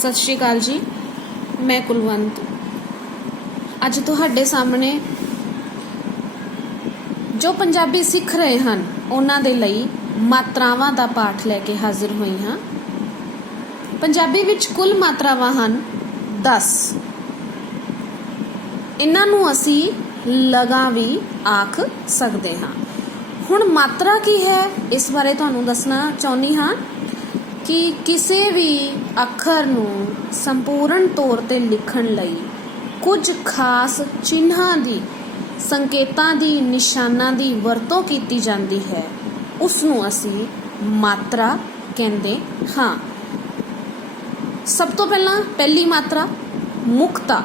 सत श्री अकाल जी, मैं कुलवंत अज तुहाडे सामने जो पंजाबी सीख रहे हैं उन्हां दे लई मात्रावां दा पाठ लैके हाजिर हुई हाँ। पंजाबी विच कुल मात्रावां हन 10। इन्हां नूं असीं लगा भी आख सकते हाँ। हुण मात्रा की है इस बारे तुहानूं दसना चाहुंदी हाँ कि किसी भी अखर नूं संपूर्ण तौर ते लिखण लई कुछ खास चिन्हां दी संकेतां दी निशानां दी वरतों कीती जांदी है, उसनूं असीं मात्रा कहंदे हाँ। सब तो पहली मात्रा मुक्ता।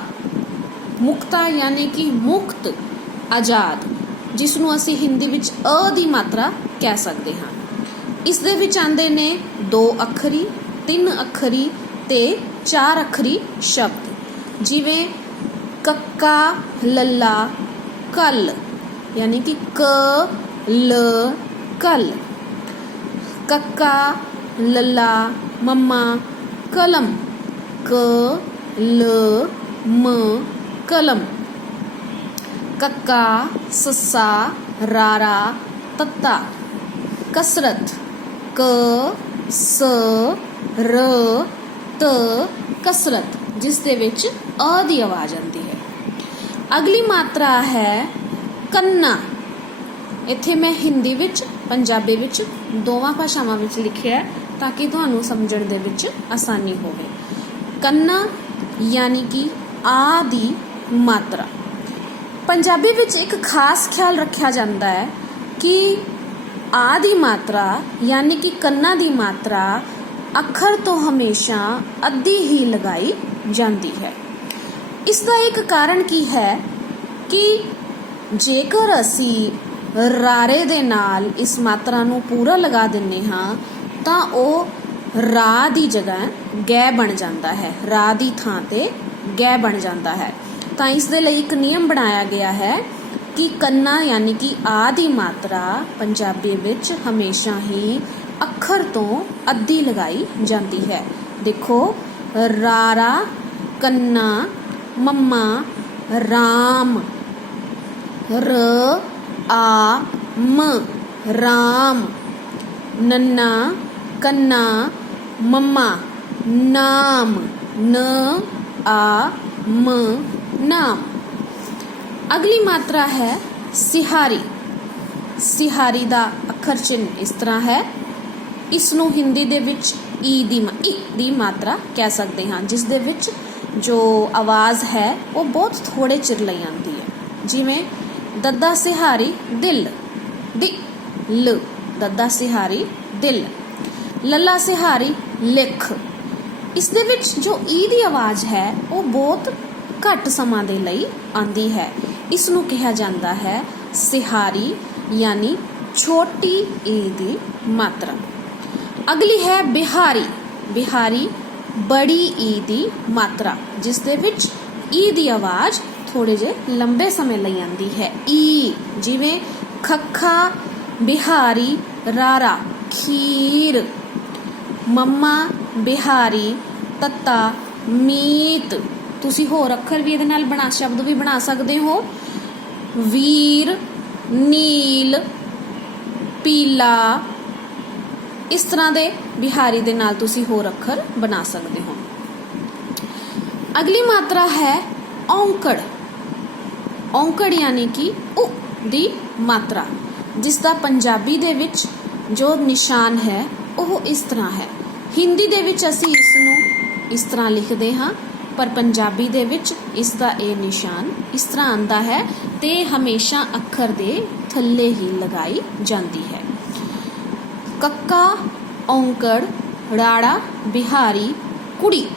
मुक्ता यानी कि मुक्त आजाद, जिसनूं असीं हिंदी विच अ दी मात्रा कह सकते हाँ। इस दे विच आंदे ने 2 अखरी, 3 अखरी ते 4 अखरी शब्द, जिवें कक्का लल्ला कल यानी कि क ल कल, कक्का लल्ला मम्मा कलम, क ल म कलम, कक्का सस्सा रारा तत्ता, कसरत क स र त कसरत, जिस दे विच अ दी आवाज आती है। अगली मात्रा है कन्ना। इत्थे मैं हिंदी विच पंजाबी विच दोवां भाषावां विच लिखिया है ताकि तुहानूं समझण दे विच आसानी होवे। कन्ना यानी कि आ दी मात्रा। पंजाबी विच एक खास ख्याल रखिया जाता है कि आ दी मात्रा यानी कि कन्ना दी मात्रा अखर तो हमेशा अद्धी ही लगाई जाती है। इसका एक कारण की है कि जेकर असी रारे दे नाल इस मात्रा नूं पूरा लगा दिंने हाँ तां ओह रा दी जगह गै बन जाता है, रा दी थां ते गै बन जाता है। तां इस दे लई एक नियम बनाया गया है कि कन्ना यानी कि आ दी मात्रा पंजाबी विच हमेशा ही अखर तो अद्धी लगाई जाती है। देखो, रारा कन्ना मम्मा राम, र आ म राम, नन्ना कन्ना मम्मा नाम, न आ म नाम। अगली मात्रा है सिहारी। सिहारी दा अखर चिन्ह इस तरह है। इसनूं हिंदी दे विच ई दी मात्रा कह सकते हैं, जिस दे विच जो आवाज़ है वो बहुत थोड़े चिर लई आती है। जिवें दद्दा सिहारी दिल, दि ल, दद्दा सिहारी दिल, लल्ला सिहारी लिख। इस दे विच जो ई दी आवाज़ है वो बहुत घट समां दे लई आंदी है। इसनूं कहा जाता है सिहारी यानी छोटी ई दी मात्रा। अगली है बिहारी। बिहारी बड़ी ई दी मात्रा, जिस दे विच ई दी आवाज़ थोड़े जे लंबे समय लई आंदी है। ई जिवें खखा बिहारी रारा खीर, मम्मा बिहारी तत्ता मीत। तुसी होर अखर भी इहदे नाल बना शब्द भी बना सकते हो। वीर नील पीला, इस तरह दे बिहारी दे नाल तुसी होर अखर बना सकते हो। अगली मात्रा है औंकड़। औंकड़ यानी कि उ दी मात्रा, जिसका पंजाबी दे विच जो निशान है वो इस तरह है। हिंदी दे विच असी इसनूं इस तरह लिखते हाँ, पर पंजाबी दे विच इसका ये निशान इस तरह आंदा है ते हमेशा अखर दे थल्ले ही लगाई जाती है। कक्का औंकड़ राड़ा बिहारी कुड़ी।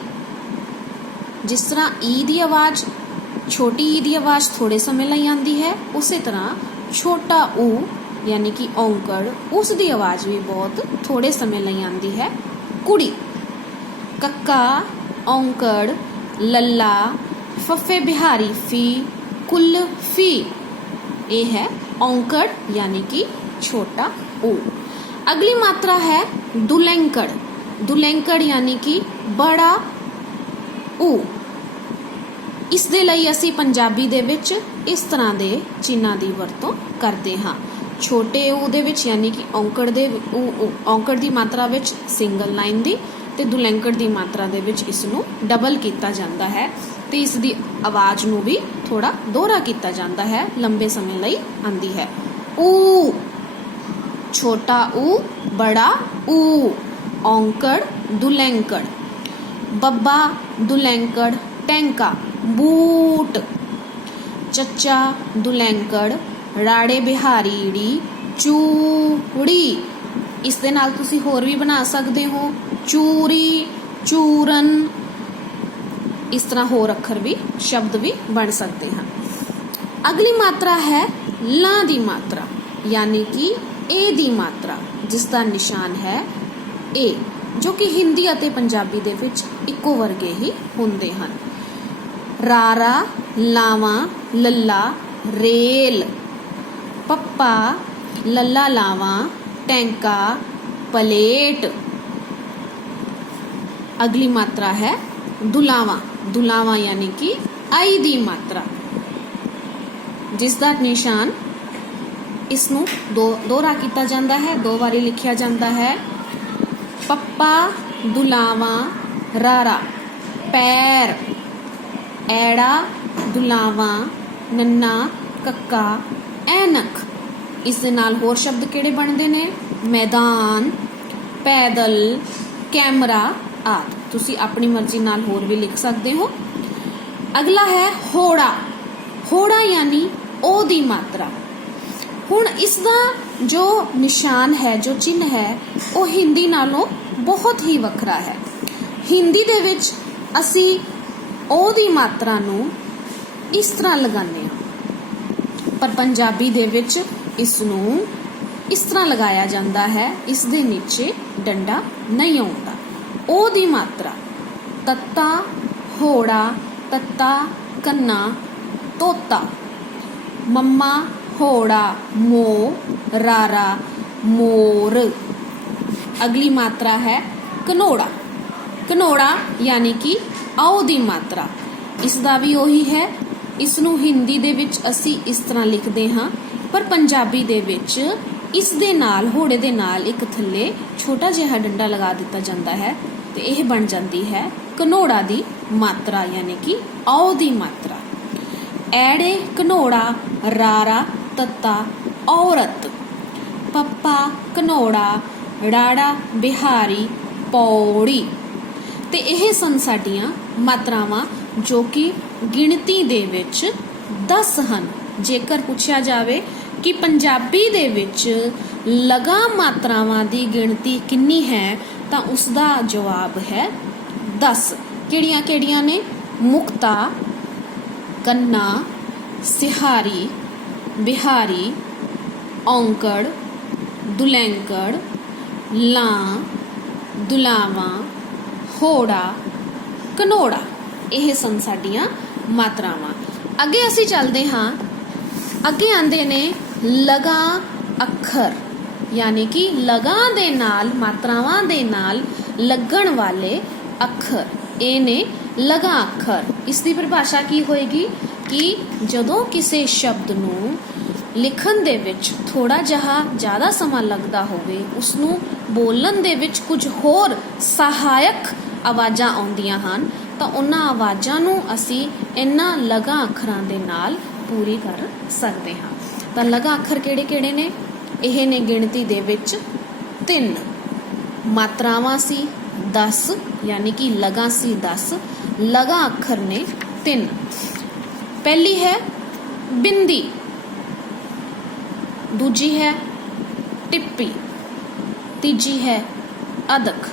जिस तरह ई दी आवाज़ छोटी ई दी आवाज़ थोड़े समय लई आंदी है, उसी तरह छोटा ऊ यानी कि औंकड़ उस दी आवाज़ भी बहुत थोड़े समय लई आंदी है। कुड़ी, कक्का औंकड़ लल्ला फफे बिहारी फी कुल फी, ये है औंकड़ यानी कि छोटा ओ। अगली मात्रा है दुलैंकड़। दुलैंकड़ यानी कि बड़ा ਊ। ਇਸ ਦੇ ਲਈ ਅਸੀਂ ਪੰਜਾਬੀ ਦੇ ਵਿੱਚ ਇਸ ਤਰ੍ਹਾਂ ਦੇ ਚਿੰਨ੍ਹਾਂ ਦੀ ਵਰਤੋਂ ਕਰਦੇ ਹਾਂ। ਛੋਟੇ ਊ ਦੇ ਵਿੱਚ ਯਾਨੀ ਕਿ ਔਂਕੜ ਦੀ ਮਾਤਰਾ ਵਿੱਚ ਸਿੰਗਲ ਲਾਈਨ ਦੀ, ਤੇ ਦੁਲੈਂਕੜ ਦੀ ਮਾਤਰਾ ਦੇ ਵਿੱਚ ਇਸ ਨੂੰ ਡਬਲ ਕੀਤਾ ਜਾਂਦਾ ਹੈ, ਤੇ ਇਸ ਦੀ ਆਵਾਜ਼ ਨੂੰ ਵੀ ਥੋੜਾ ਦੋਹਰਾ ਕੀਤਾ ਜਾਂਦਾ ਹੈ, ਲੰਬੇ ਸਮੇਂ ਲਈ ਆਂਦੀ ਹੈ। ਊ, ਛੋਟਾ ਊ, ਬੜਾ ਊ, ਔਂਕੜ ਦੁਲੈਂਕੜ। ਬੱਬਾ ਦੁਲੈਂਕੜ ਟੈਂਕਾ ਬੂਟ। ਚੱਚਾ ਦੁਲੈਂਕੜ ਰਾੜੇ ਬਿਹਾਰੀ ੜੀ ਚੂੜੀ। ਇਸ ਦੇ ਨਾਲ ਤੁਸੀਂ ਹੋਰ ਵੀ ਬਣਾ ਸਕਦੇ ਹੋ, ਚੂਰੀ, ਚੂਰਨ। ਇਸ ਤਰ੍ਹਾਂ ਹੋਰ ਅੱਖਰ ਵੀ ਸ਼ਬਦ ਵੀ ਬਣ ਸਕਦੇ ਹਨ। ਅਗਲੀ ਮਾਤਰਾ ਹੈ ਲਾਂ ਦੀ ਮਾਤਰਾ, ਯਾਨੀ ਕਿ ਏ ਦੀ ਮਾਤਰਾ, ਜਿਸ ਦਾ ਨਿਸ਼ਾਨ ਹੈ ਏ, ਜੋ ਕਿ ਹਿੰਦੀ ਅਤੇ ਪੰਜਾਬੀ ਦੇ ਵਿੱਚ ਇੱਕੋ ਵਰਗੇ ਹੀ ਹੁੰਦੇ ਹਨ। ਰਾਰਾ, ਲਾਵਾਂ, ਲੱਲਾ, ਰੇਲ। ਪੱਪਾ, ਲੱਲਾ ਲਾਵਾਂ, ਟੈਂਕਾ, ਪਲੇਟ। ਅਗਲੀ ਮਾਤਰਾ ਹੈ ਦੁਲਾਵਾਂ। ਦੁਲਾਵਾਂ ਯਾਨੀ ਕਿ ਆਈ ਦੀ ਮਾਤਰਾ, ਜਿਸ ਦਾ ਨਿਸ਼ਾਨ ਇਸ ਨੂੰ ਦੋਹਰਾ ਕੀਤਾ ਜਾਂਦਾ ਹੈ, 2 ਵਾਰੀ ਲਿਖਿਆ ਜਾਂਦਾ ਹੈ। ਪੱਪਾ ਦੁਲਾਵਾਂ ਰਾਰਾ ਪੈਰ। ਐੜਾ ਦੁਲਾਵਾਂ ਨੰਨਾ ਕੱਕਾ ਐਨਕ। ਇਸ ਦੇ ਨਾਲ ਹੋਰ ਸ਼ਬਦ ਕਿਹੜੇ ਬਣਦੇ ਨੇ? ਮੈਦਾਨ, ਪੈਦਲ, ਕੈਮਰਾ ਆਦਿ। ਤੁਸੀਂ ਆਪਣੀ ਮਰਜ਼ੀ ਨਾਲ ਹੋਰ ਵੀ ਲਿਖ ਸਕਦੇ ਹੋ। ਅਗਲਾ ਹੈ ਹੋੜਾ। ਹੋੜਾ ਯਾਨੀ ਓ ਦੀ ਮਾਤਰਾ। ਹੁਣ ਇਸ ਦਾ ਜੋ ਨਿਸ਼ਾਨ ਹੈ, ਜੋ ਚਿੰਨ੍ਹ ਹੈ, ਉਹ ਹਿੰਦੀ ਨਾਲੋਂ ਬਹੁਤ ਹੀ ਵੱਖਰਾ ਹੈ। ਹਿੰਦੀ ਦੇ ਵਿੱਚ ਅਸੀਂ ਓ ਦੀ ਮਾਤਰਾ ਨੂੰ ਇਸ ਤਰ੍ਹਾਂ ਲਗਾਉਂਦੇ ਹਾਂ, ਪਰ ਪੰਜਾਬੀ ਦੇ ਵਿੱਚ ਇਸ ਨੂੰ ਇਸ ਤਰ੍ਹਾਂ ਲਗਾਇਆ ਜਾਂਦਾ ਹੈ, ਇਸ ਦੇ ਨੀਚੇ ਡੰਡਾ ਨਹੀਂ ਆਉਂਦਾ। ਓ ਦੀ ਮਾਤਰਾ ਤੱਤਾ, ਹੋੜਾ, ਤੱਤਾ, ਕੰਨਾ, ਤੋਤਾ। ਮੰਮਾ, ਹੋੜਾ, ਮੋ, ਰਾਰਾ, ਮੋਰ। ਅਗਲੀ ਮਾਤਰਾ ਹੈ ਘਨੋੜਾ। ਘਨੋੜਾ ਯਾਨੀ ਕਿ ਆਓ ਦੀ ਮਾਤਰਾ। ਇਸ ਦਾ ਵੀ ਉਹੀ ਹੈ। ਇਸ ਨੂੰ ਹਿੰਦੀ ਦੇ ਵਿੱਚ ਅਸੀਂ ਇਸ ਤਰ੍ਹਾਂ ਲਿਖਦੇ ਹਾਂ, ਪਰ ਪੰਜਾਬੀ ਦੇ ਵਿੱਚ ਇਸ ਦੇ ਨਾਲ, ਹੋੜੇ ਦੇ ਨਾਲ ਇੱਕ ਥੱਲੇ ਛੋਟਾ ਜਿਹਾ ਡੰਡਾ ਲਗਾ ਦਿੱਤਾ ਜਾਂਦਾ ਹੈ, ਤੇ ਇਹ ਬਣ ਜਾਂਦੀ ਹੈ ਘਨੋੜਾ ਦੀ ਮਾਤਰਾ, ਯਾਨੀ ਕਿ ਆਓ ਦੀ ਮਾਤਰਾ। ਐੜੇ ਘਨੋੜਾ ਰਾਰਾ ਤੱਤਾ ਔਰਤ। ਪੱਪਾ ਘਨੋੜਾ ਰਾੜਾ ਬਿਹਾਰੀ ਪੌੜੀ। ਤੇ ਇਹ ਸਨ ਸਾਡੀਆਂ ਮਾਤਰਾਵਾਂ ਜੋ ਕਿ ਗਿਣਤੀ ਦੇ ਵਿੱਚ 10 ਹਨ। ਜੇਕਰ ਪੁੱਛਿਆ ਜਾਵੇ ਕਿ ਪੰਜਾਬੀ ਦੇ ਵਿੱਚ ਲਗਾ ਮਾਤਰਾਵਾਂ ਦੀ ਗਿਣਤੀ ਕਿੰਨੀ ਹੈ, ਤਾਂ ਉਸ ਦਾ ਜਵਾਬ ਹੈ 10। ਕਿਹੜੀਆਂ ਕਿਹੜੀਆਂ ਨੇ? ਮੁਕਤਾ, ਕੰਨਾ, ਸਿਹਾਰੀ, ਬਿਹਾਰੀ, ਔਂਕੜ, ਦੁਲੈਂਕੜ, ਲਾਂ, ਦੁਲਾਵਾਂ, ਹੋੜਾ, ਘਨੋੜਾ। ਇਹ ਸਨ ਸਾਡੀਆਂ ਮਾਤਰਾਵਾਂ। ਅੱਗੇ ਅਸੀਂ ਚੱਲਦੇ ਹਾਂ। ਅੱਗੇ ਆਉਂਦੇ ਨੇ ਲਗਾ ਅੱਖਰ, ਯਾਨੀ ਕਿ ਲਗਾ ਦੇ ਨਾਲ, ਮਾਤਰਾਵਾਂ ਦੇ ਨਾਲ ਲੱਗਣ ਵਾਲੇ ਅੱਖਰ। ਇਹ ਨੇ ਲਗਾ ਅੱਖਰ। ਇਸ ਦੀ ਪਰਿਭਾਸ਼ਾ ਕੀ ਹੋਏਗੀ ਕਿ ਜਦੋਂ ਕਿਸੇ ਸ਼ਬਦ ਨੂੰ ਲਿਖਣ ਦੇ ਵਿੱਚ ਥੋੜਾ ਜਿਹਾ ਜ਼ਿਆਦਾ ਸਮਾਂ ਲੱਗਦਾ ਹੋਵੇ, ਉਸ ਨੂੰ ਬੋਲਣ ਦੇ ਵਿੱਚ ਕੁਝ ਹੋਰ ਸਹਾਇਕ ਆਵਾਜ਼ਾਂ ਆਉਂਦੀਆਂ ਹਨ, ਤਾਂ ਉਹਨਾਂ ਆਵਾਜ਼ਾਂ ਨੂੰ ਅਸੀਂ ਇਹਨਾਂ ਲਗਾ ਅੱਖਰਾਂ ਦੇ ਨਾਲ ਪੂਰੀ ਕਰ ਸਕਦੇ ਹਾਂ। ਤਾਂ ਲਗਾ ਅੱਖਰ ਕਿਹੜੇ ਕਿਹੜੇ ਨੇ? ਇਹ ਨੇ ਗਿਣਤੀ ਦੇ ਵਿੱਚ 3। ਮਾਤਰਾਵਾਂ ਸੀ 10, ਯਾਨੀ ਕਿ ਲਗਾ ਸੀ 10, ਲਗਾ ਅੱਖਰ ਨੇ 3। ਪਹਿਲੀ ਹੈ ਬਿੰਦੀ, ਦੂਜੀ ਹੈ ਟਿੱਪੀ, ਤੀਜੀ ਹੈ ਅਦਕ।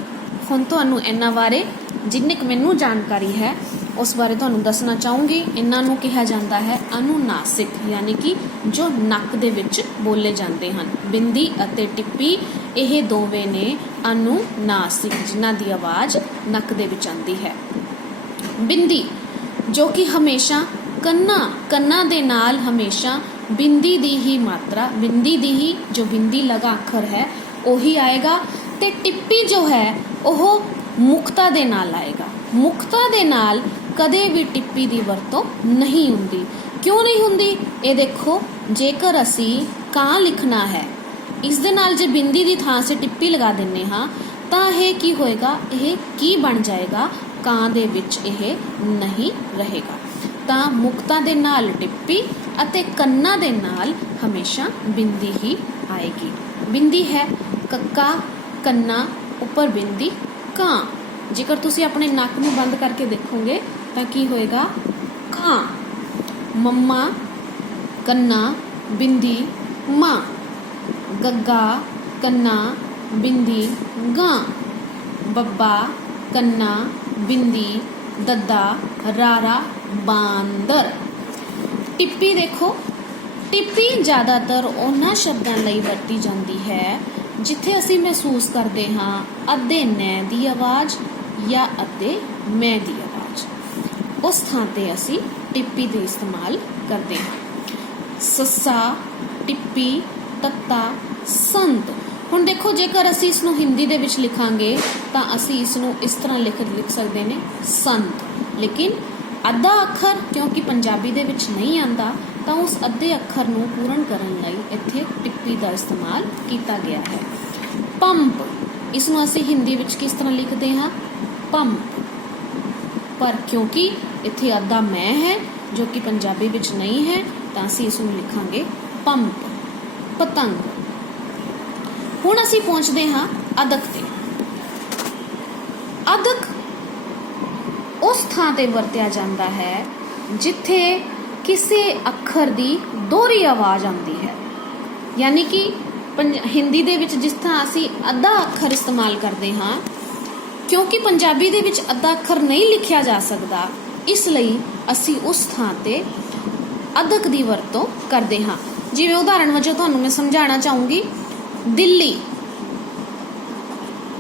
ਹੁਣ ਤੁਹਾਨੂੰ ਇਹਨਾਂ ਬਾਰੇ ਜਿੰਨੀ ਕੁ ਮੈਨੂੰ ਜਾਣਕਾਰੀ ਹੈ ਉਸ ਬਾਰੇ ਤੁਹਾਨੂੰ ਦੱਸਣਾ ਚਾਹੂੰਗੀ। ਇਹਨਾਂ ਨੂੰ ਕਿਹਾ ਜਾਂਦਾ ਹੈ ਅਨੁਨਾਸਿਕ, ਯਾਨੀ ਕਿ ਜੋ ਨੱਕ ਦੇ ਵਿੱਚ ਬੋਲੇ ਜਾਂਦੇ ਹਨ। ਬਿੰਦੀ ਅਤੇ ਟਿੱਪੀ ਇਹ ਦੋਵੇਂ ਨੇ ਅਨੁਨਾਸਿਕ, ਜਿਨ੍ਹਾਂ ਦੀ ਆਵਾਜ਼ ਨੱਕ ਦੇ ਵਿੱਚ ਆਉਂਦੀ ਹੈ। ਬਿੰਦੀ ਜੋ ਕਿ ਹਮੇਸ਼ਾ ਕੰਨਾਂ ਦੇ ਨਾਲ ਹਮੇਸ਼ਾ ਬਿੰਦੀ ਦੀ ਹੀ ਮਾਤਰਾ, ਬਿੰਦੀ ਦੀ ਹੀ ਜੋ ਬਿੰਦੀ ਲਗਾ ਅੱਖਰ ਹੈ ਉਹੀ ਆਏਗਾ। ਤੇ ਟਿੱਪੀ ਜੋ ਹੈ ਉਹ ਮੁਕਤਾ ਦੇ ਨਾਲ ਆਏਗਾ। ਮੁਕਤਾ ਦੇ ਨਾਲ ਕਦੇ ਵੀ ਟਿੱਪੀ ਦੀ ਵਰਤੋਂ ਨਹੀਂ ਹੁੰਦੀ। ਕਿਉਂ ਨਹੀਂ ਹੁੰਦੀ? ਇਹ ਦੇਖੋ, ਜੇਕਰ ਅਸੀਂ ਕਾਂ ਲਿਖਣਾ ਹੈ, ਇਸ ਦੇ ਨਾਲ ਜੇ ਬਿੰਦੀ ਦੀ ਥਾਂ ਅਸੀਂ ਟਿੱਪੀ ਲਗਾ ਦਿੰਦੇ ਹਾਂ ਤਾਂ ਇਹ ਕੀ ਹੋਏਗਾ? ਇਹ ਕੀ ਬਣ ਜਾਏਗਾ? ਕਾਂ ਦੇ ਵਿੱਚ ਇਹ ਨਹੀਂ ਰਹੇਗਾ। ਤਾਂ ਮੁਕਤਾਂ ਦੇ ਨਾਲ ਟਿੱਪੀ ਅਤੇ ਕੰਨਾਂ ਦੇ ਨਾਲ ਹਮੇਸ਼ਾ ਬਿੰਦੀ ਹੀ ਆਏਗੀ। ਬਿੰਦੀ ਹੈ ਕੱਕਾ, ਕੰਨਾ, ਉੱਪਰ ਬਿੰਦੀ, ਕਾਂ। ਜੇਕਰ ਤੁਸੀਂ ਆਪਣੇ ਨੱਕ ਨੂੰ ਬੰਦ ਕਰਕੇ ਦੇਖੋਗੇ ਤਾਂ ਕੀ ਹੋਏਗਾ? ਕਾਂ। ਮੰਮਾ, ਕੰਨਾ, ਬਿੰਦੀ, ਮਾਂ। ਗੱਗਾ, ਕੰਨਾ, ਬਿੰਦੀ, ਗਾਂ। ਬੱਬਾ, ਕੰਨਾ, ਬਿੰਦੀ, ਦੱਦਾ, ਰਾਰਾ, ਬਾਂਦਰ। ਟਿੱਪੀ ਦੇਖੋ, ਟਿੱਪੀ ਜ਼ਿਆਦਾਤਰ ਉਹਨਾਂ ਸ਼ਬਦਾਂ ਲਈ ਵਰਤੀ ਜਾਂਦੀ ਹੈ ਜਿੱਥੇ ਅਸੀਂ ਮਹਿਸੂਸ ਕਰਦੇ ਹਾਂ ਅੱਧੇ ਨੈ ਦੀ ਆਵਾਜ਼ ਜਾਂ ਅੱਧੇ ਮੈਂ ਦੀ ਆਵਾਜ਼। ਉਸ ਥਾਂ ਤੇ ਅਸੀਂ ਟਿੱਪੀ ਦਾ ਇਸਤੇਮਾਲ ਕਰਦੇ ਹਾਂ। ਸੱਸਾ, ਟਿੱਪੀ, ਤੱਤਾ, ਸੰਤ। ਹੁਣ ਦੇਖੋ, ਜੇਕਰ ਅਸੀਂ ਇਸ ਨੂੰ ਹਿੰਦੀ ਦੇ ਵਿੱਚ ਲਿਖਾਂਗੇ ਤਾਂ ਅਸੀਂ ਇਸ ਨੂੰ ਇਸ ਤਰ੍ਹਾਂ ਲਿਖ ਸਕਦੇ ਨੇ, ਸੰਤ। ਲੇਕਿਨ ਅੱਧਾ ਅੱਖਰ ਕਿਉਂਕਿ ਪੰਜਾਬੀ ਦੇ ਵਿੱਚ ਨਹੀਂ ਆਉਂਦਾ ਤਾਂ ਉਸ ਅੱਧੇ ਅੱਖਰ ਨੂੰ ਪੂਰਨ ਕਰਨ ਲਈ ਇੱਥੇ ਟਿੱਪੀ ਦਾ ਇਸਤੇਮਾਲ ਕੀਤਾ ਗਿਆ ਹੈ। ਪੰਪ, ਇਸ ਨੂੰ ਅਸੀਂ ਹਿੰਦੀ ਵਿੱਚ ਕਿਸ ਤਰ੍ਹਾਂ ਲਿਖਦੇ ਹਾਂ? ਪੰਪ। ਪਰ ਕਿਉਂਕਿ ਇੱਥੇ ਅੱਧਾ ਮੈਂ ਹੈ ਜੋ ਕਿ ਪੰਜਾਬੀ ਵਿੱਚ ਨਹੀਂ ਹੈ ਤਾਂ ਅਸੀਂ ਇਸ ਨੂੰ ਲਿਖਾਂਗੇ ਪੰਪ। ਪਤੰਗ। ਹੁਣ ਅਸੀਂ ਪਹੁੰਚਦੇ ਹਾਂ ਅਦਕ ਤੇ। ਅਦਕ ਉਸ ਥਾਂ ਤੇ ਵਰਤਿਆ ਜਾਂਦਾ ਹੈ ਜਿੱਥੇ ਕਿਸੇ ਅੱਖਰ ਦੀ ਦੋਹਰੀ ਆਵਾਜ਼ ਆਉਂਦੀ ਹੈ। ਯਾਨੀ ਕਿ ਹਿੰਦੀ ਦੇ ਵਿੱਚ ਜਿਸ ਤਰ੍ਹਾਂ ਅਸੀਂ ਅੱਧਾ ਅੱਖਰ ਇਸਤੇਮਾਲ ਕਰਦੇ ਹਾਂ, ਕਿਉਂਕਿ ਪੰਜਾਬੀ ਦੇ ਵਿੱਚ ਅੱਧਾ ਅੱਖਰ ਨਹੀਂ ਲਿਖਿਆ ਜਾ ਸਕਦਾ, ਇਸ ਲਈ ਅਸੀਂ ਉਸ ਥਾਂ ਤੇ ਅਦਕ ਦੀ ਵਰਤੋਂ ਕਰਦੇ ਹਾਂ। ਜਿਵੇਂ ਉਦਾਹਰਣ ਵਜੋਂ ਤੁਹਾਨੂੰ ਮੈਂ ਸਮਝਾਉਣਾ ਚਾਹੂੰਗੀ, ਦਿੱਲੀ।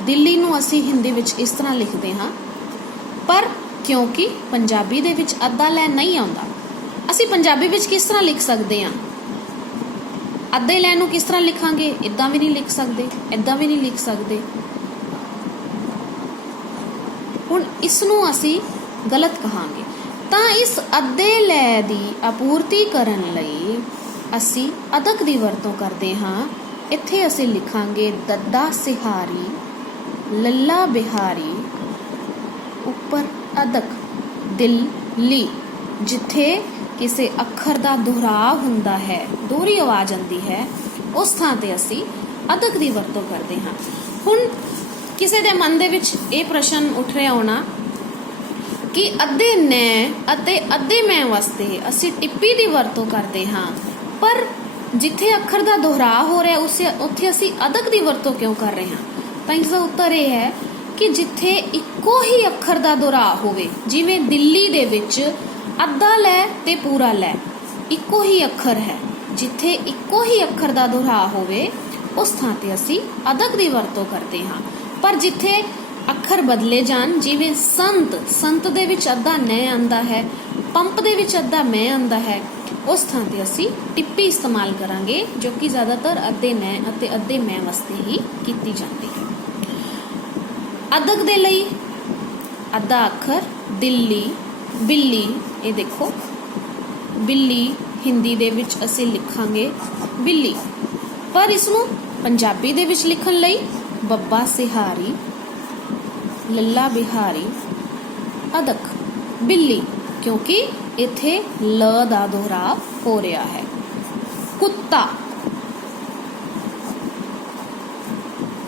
ਦਿੱਲੀ ਨੂੰ ਅਸੀਂ ਹਿੰਦੀ ਵਿੱਚ ਇਸ ਤਰ੍ਹਾਂ ਲਿਖਦੇ ਹਾਂ, ਪਰ ਕਿਉਂਕਿ ਪੰਜਾਬੀ ਦੇ ਵਿੱਚ ਅੱਧਾ ਲੈ ਨਹੀਂ ਆਉਂਦਾ, ਅਸੀਂ ਪੰਜਾਬੀ ਵਿੱਚ ਕਿਸ ਤਰ੍ਹਾਂ ਲਿਖ ਸਕਦੇ ਹਾਂ? ਅੱਧੇ ਲੈ ਨੂੰ ਕਿਸ ਤਰ੍ਹਾਂ ਲਿਖਾਂਗੇ? ਇੱਦਾਂ ਵੀ ਨਹੀਂ ਲਿਖ ਸਕਦੇ, ਇੱਦਾਂ ਵੀ ਨਹੀਂ ਲਿਖ ਸਕਦੇ। ਹੁਣ ਇਸ ਨੂੰ ਅਸੀਂ ਗਲਤ ਕਹਾਂਗੇ, ਤਾਂ ਇਸ ਅੱਧੇ ਲੈ ਦੀ ਆਪੂਰਤੀ ਕਰਨ ਲਈ ਅਸੀਂ ਅਦਕ ਦੀ ਵਰਤੋਂ ਕਰਦੇ ਹਾਂ। ਇੱਥੇ ਅਸੀਂ ਲਿਖਾਂਗੇ ਦੱਦਾ ਸਿਹਾਰੀ, ਲੱਲਾ ਬਿਹਾਰੀ, ਉੱਪਰ ਅਦਕ, ਦਿੱਲੀ। ਜਿੱਥੇ ਕਿਸੇ ਅੱਖਰ ਦਾ ਦੁਹਰਾਅ ਹੁੰਦਾ ਹੈ, ਦੋਹਰੀ ਆਵਾਜ਼ ਆਉਂਦੀ ਹੈ, ਉਸ ਥਾਂ ਤੇ ਅਸੀਂ ਅਦਕ ਦੀ ਵਰਤੋਂ ਕਰਦੇ ਹਾਂ। ਹੁਣ ਕਿਸੇ ਦੇ ਮਨ ਦੇ ਵਿੱਚ ਇਹ ਪ੍ਰਸ਼ਨ ਉੱਠ ਰਿਹਾ ਹੋਣਾ ਕਿ ਅੱਧੇ ਨੈ ਅਤੇ ਅੱਧੇ ਮੈਂ ਵਾਸਤੇ ਅਸੀਂ ਟਿੱਪੀ ਦੀ ਵਰਤੋਂ ਕਰਦੇ ਹਾਂ, ਪਰ ਜਿੱਥੇ ਅੱਖਰ ਦਾ ਦੁਹਰਾਅ ਹੋ ਰਿਹਾ ਉੱਥੇ ਅਸੀਂ ਅਦਕ ਦੀ ਵਰਤੋਂ ਕਿਉਂ ਕਰ ਰਹੇ ਹਾਂ? ਤਾਂ ਇਸ ਦਾ ਉੱਤਰ ਇਹ ਹੈ ਕਿ ਜਿੱਥੇ ਇੱਕੋ ਹੀ ਅੱਖਰ ਦਾ ਦੁਹਰਾਅ ਹੋਵੇ, ਜਿਵੇਂ ਦਿੱਲੀ ਦੇ ਵਿੱਚ ਅੱਧਾ ਲੈ ਤੇ ਪੂਰਾ ਲੈ ਇੱਕੋ ਹੀ ਅੱਖਰ ਹੈ, ਜਿੱਥੇ ਇੱਕੋ ਹੀ ਅੱਖਰ ਦਾ ਦੁਹਰਾਅ ਹੋਵੇ ਉਸ ਥਾਂ ਤੇ ਅਸੀਂ ਅਦਕ ਦੀ ਵਰਤੋਂ ਕਰਦੇ ਹਾਂ। ਪਰ ਜਿੱਥੇ ਅੱਖਰ ਬਦਲੇ ਜਾਣ, ਜਿਵੇਂ ਸੰਤ, ਸੰਤ ਦੇ ਵਿੱਚ ਅੱਧਾ ਨੈ ਆਉਂਦਾ ਹੈ, ਪੰਪ ਦੇ ਵਿੱਚ ਅੱਧਾ ਮੈਂ ਆਉਂਦਾ ਹੈ, ਉਸ ਥਾਂ ਤੇ ਅਸੀਂ ਟਿੱਪੀ ਇਸਤੇਮਾਲ ਕਰਾਂਗੇ ਜੋ ਕਿ ਜ਼ਿਆਦਾਤਰ ਅੱਧੇ ਨੈ ਅਤੇ ਅੱਧੇ ਮੈਂ ਵਾਸਤੇ ਹੀ ਕੀਤੀ ਜਾਂਦੀ ਹੈ। ਅਦਕ ਦੇ ਲਈ ਅੱਧਾ ਅੱਖਰ ਦਿੱਲੀ, ਬਿੱਲੀ। ਇਹ ਦੇਖੋ, ਬਿੱਲੀ ਹਿੰਦੀ ਦੇ ਵਿੱਚ ਅਸੀਂ ਲਿਖਾਂਗੇ ਬਿੱਲੀ, ਪਰ ਇਸ ਨੂੰ ਪੰਜਾਬੀ ਦੇ ਵਿੱਚ ਲਿਖਣ ਲਈ ਬੱਬਾ ਸਿਹਾਰੀ, ਲੱਲਾ ਬਿਹਾਰੀ, ਅਦਕ, ਬਿੱਲੀ, ਕਿਉਂਕਿ ਇੱਥੇ ਲ ਦਾ ਦੁਹਰਾਅ ਹੋ ਰਿਹਾ ਹੈ। ਕੁੱਤਾ,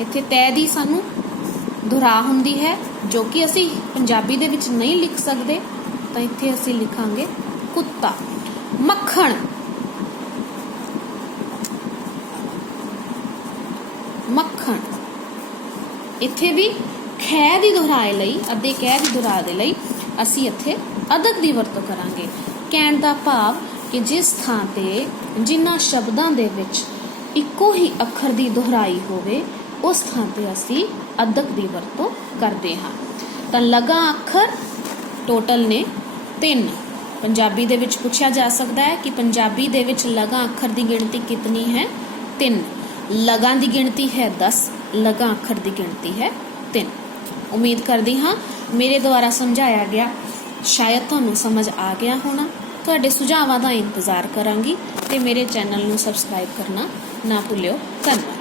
ਇੱਥੇ ਤੈ ਦੀ ਸਾਨੂੰ ਦੁਹਰਾਅ ਹੁੰਦੀ ਹੈ ਜੋ ਕਿ ਅਸੀਂ ਪੰਜਾਬੀ ਦੇ ਵਿੱਚ ਨਹੀਂ ਲਿਖ ਸਕਦੇ, ਤਾਂ ਇੱਥੇ ਅਸੀਂ ਲਿਖਾਂਗੇ ਕੁੱਤਾ। ਮੱਖਣ, ਮੱਖਣ, ਇੱਥੇ ਵੀ ਖੈ ਦੀ ਦੁਹਰਾਏ ਲਈ, ਅੱਧੇ ਕਹਿ ਦੀ ਦੁਹਰਾਅ ਦੇ ਲਈ ਅਸੀਂ ਇੱਥੇ ਅਦਕ ਦੀ ਵਰਤੋਂ ਕਰਾਂਗੇ। ਕਹਿਣ ਦਾ ਭਾਵ ਕਿ ਜਿਸ ਥਾਂ ਤੇ ਜਿਨ੍ਹਾਂ ਸ਼ਬਦਾਂ ਦੇ ਵਿੱਚ ਇੱਕੋ ਹੀ ਅੱਖਰ ਦੀ ਦੁਹਰਾਈ ਹੋਵੇ ਉਸ ਥਾਂ ਤੇ ਅਸੀਂ ਅਦਕ ਦੀ ਵਰਤੋਂ ਕਰਦੇ ਹਾਂ। ਤਾਂ ਲਗਾ ਅੱਖਰ ਟੋਟਲ ਨੇ 3। ਪੰਜਾਬੀ ਦੇ ਵਿੱਚ ਪੁੱਛਿਆ ਜਾ ਸਕਦਾ ਹੈ ਕਿ ਪੰਜਾਬੀ ਦੇ ਵਿੱਚ ਲਗਾ ਅੱਖਰ ਦੀ ਗਿਣਤੀ ਕਿਤਨੀ ਹੈ? 3। ਲਗਾਂ ਦੀ ਗਿਣਤੀ ਹੈ 10, ਲਗਾ ਅੱਖਰ ਦੀ ਗਿਣਤੀ ਹੈ 3। ਉਮੀਦ ਕਰਦੀ ਹਾਂ ਮੇਰੇ ਦੁਆਰਾ ਸਮਝਾਇਆ ਗਿਆ ਸ਼ਾਇਦ ਤੁਹਾਨੂੰ ਸਮਝ ਆ ਗਿਆ ਹੋਣਾ। ਤੁਹਾਡੇ ਸੁਝਾਵਾਂ ਦਾ ਇੰਤਜ਼ਾਰ ਕਰਾਂਗੀ ਤੇ ਮੇਰੇ ਚੈਨਲ ਨੂੰ ਸਬਸਕ੍ਰਾਈਬ ਕਰਨਾ ਨਾ ਭੁੱਲਿਓ। ਧੰਨਵਾਦ।